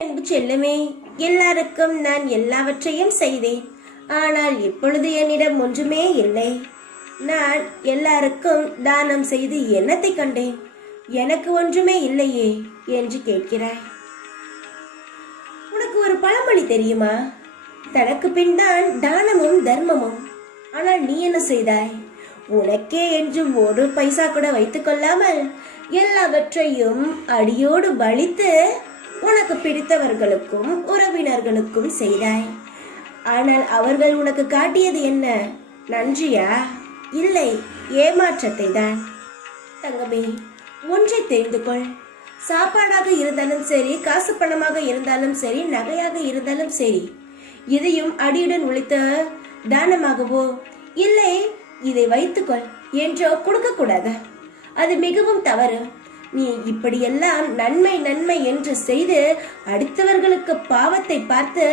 அன்பு செல்லமே, எல்லாருக்கும் நான் எல்லாவற்றையும் செய்தேன். ஆனால் இப்பொழுது என்னிடம் ஒன்றுமே இல்லை. நான் எல்லாருக்கும் தானம் செய்து என்னத்தை கண்டேன்? எனக்கு ஒன்றுமே இல்லையே என்று கேட்கிறாய். உனக்கு ஒரு பழமொழி தெரியுமா? தனக்கு பின் தான் தானமும் தர்மமும். ஆனால் நீ என்ன செய்தாய்? உனக்கே என்று ஒரு பைசா கூட வைத்துக் கொள்ளாமல் எல்லாவற்றையும் அடியோடு பலித்து உனக்கு பிடித்தவர்களுக்கும் உறவினர்களுக்கும் செய்தாய். ஆனால் அவர்கள் உனக்கு காட்டியது என்ன? நன்றியா? இல்லை, ஏமாற்றத்தை தான். தங்கமே, ஒன்றை தெரிந்து கொள். சாப்பாடாக இருந்தாலும் சரி, காசு பணமாக இருந்தாலும் சரி, நகையாக இருந்தாலும் சரி, இதையும் அடியுடன் உழைத்த தானமாகவோ இல்லை இதை வைத்துக்கொள் என்றோ கொடுக்க கூடாது. அது மிகவும் தவறு. நீ இப்படியெல்லாம் நன்மை நன்மை என்று செய்து அடுத்தவர்களுக்கு பாவத்தை பார்த்து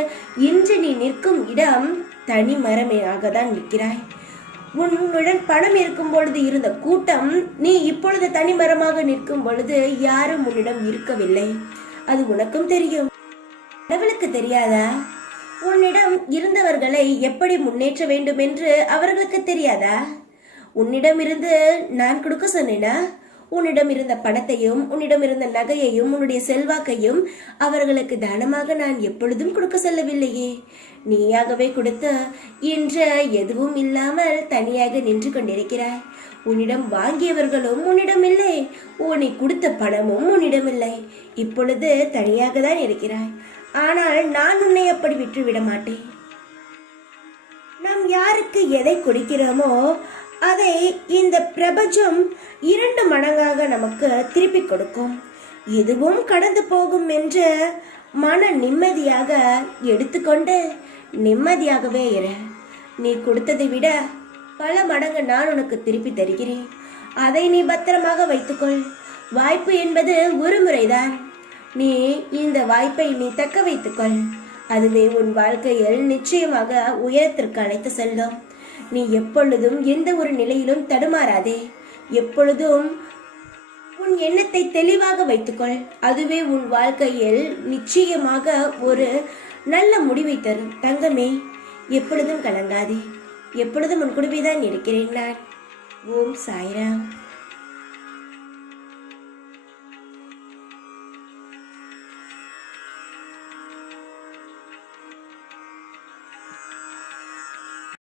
இன்று நீ நிற்கும் இடம் தனி மரமையாக தான் நிற்கிறாய். உன்னுடன் பணம் இருக்கும் பொழுது இருந்த கூட்டம் நீ இப்பொழுது தனிமரமாக நிற்கும் பொழுது யாரும் உன்னிடம் இருக்கவில்லை. அது உனக்கும் தெரியும். கடவுளுக்கு தெரியாதா? உன்னிடம் இருந்தவர்களை எப்படி முன்னேற்ற வேண்டும் என்று அவர்களுக்கு தெரியாதா? உன்னிடம் இருந்து நான் கொடுக்க சொன்னேனா? உன்னிடம் இருந்த பணத்தையும் உன்னிடம் இருந்த நகையையும் உன்னுடைய செல்வாக்கையும் அவர்களுக்கு தானமாக நான் எப்பொழுதும் கொடுக்க சொல்லவில்லையே. நீயாகவே கொடுத்த இன்று எதுவும் இல்லாமல் தனியாக நின்று கொண்டிருக்கிறாய். உன்னிடம் வாங்கியவர்களும் உன்னிடம் இல்லை, உன்னை கொடுத்த பணமும் உன்னிடம் இல்லை. இப்பொழுது தனியாக தான் இருக்கிறாய். ஆனால் நான் உன்னை அப்படி விட்டுவிட மாட்டேன். நாம் யாருக்கு எதை கொடுக்கிறோமோ அதை இந்த பிரபஞ்சம் 2 மடங்காக நமக்கு திருப்பி கொடுக்கும். இதுவும் கடந்து போகும் என்று மன நிம்மதியாக எடுத்துக்கொண்டு நிம்மதியாகவே இரு. நீ கொடுத்ததை விட பல மடங்கு நான் உனக்கு திருப்பி தருகிறேன். அதை நீ பத்திரமாக வைத்துக்கொள். வாய்ப்பு என்பது ஒரு முறைதான். நீ இந்த வாய்ப்பை நீ தக்க வைத்துக்கொள். அதுவே உன் வாழ்க்கையில் நிச்சயமாக உயரத்திற்கு அழைத்து செல்லும். நீ எப்பொழுதும் எந்த ஒரு நிலையிலும் தடுமாறாதே. எப்பொழுதும் உன் எண்ணத்தை தெளிவாக வைத்துக்கொள். அதுவே உன் வாழ்க்கையில் நிச்சயமாக ஒரு நல்ல முடிவை தரும். தங்கமே, எப்பொழுதும் கலங்காதே. எப்பொழுதும் உன் குடும்பி தான் இருக்கிறேன் நான். ஓம் சாய்ராம்.